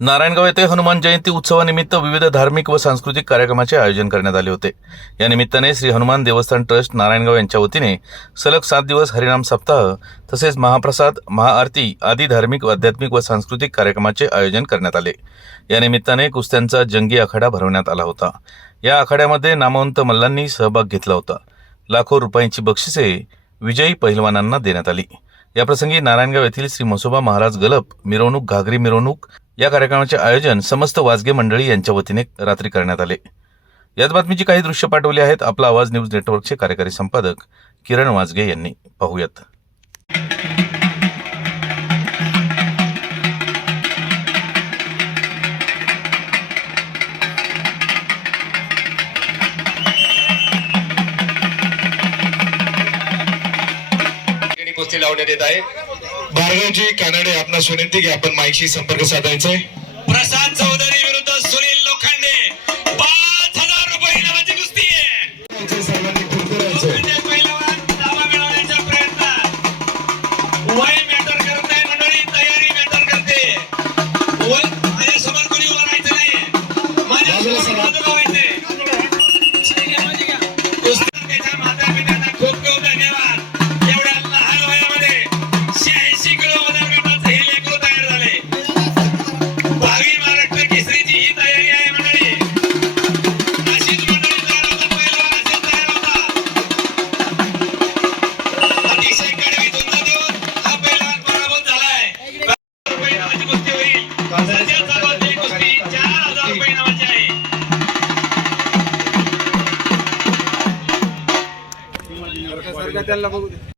नारायणगाव येथे हनुमान जयंती उत्सवानिमित्त विविध धार्मिक व सांस्कृतिक कार्यक्रमाचे आयोजन करण्यात आले होते. या निमित्ताने श्री हनुमान देवस्थान ट्रस्ट नारायणगाव यांच्या वतीने सलग सात दिवस हरिनाम सप्ताह तसेच महाप्रसाद महाआरती आदी धार्मिक आध्यात्मिक व सांस्कृतिक कार्यक्रमाचे आयोजन करण्यात आले. या निमित्ताने कुस्त्यांचा जंगी आखाडा भरवण्यात आला होता. या आखाड्यामध्ये नामवंत मल्लांनी सहभाग घेतला होता. लाखो रुपयांची बक्षिसे विजयी पहिलवानांना देण्यात आली. याप्रसंगी नारायणगाव येथील श्री मसोबा महाराज गलप मिरवणूक घागरी मिरवणूक या कार्यक्रमाचे आयोजन समस्त वाजगे मंडळी यांच्या वतीने रात्री करण्यात आले. याच बातमीची काही दृश्य पाठवली आहेत. आपला आवाज न्यूज नेटवर्कचे कार्यकारी संपादक किरण वाजगे यांनी. पाहूयात. लावण्यात येत आहे. भार्गवजी कानडे आपणास विनंती की आपण माईकशी संपर्क साधायचा आहे त्यांना बघू दे.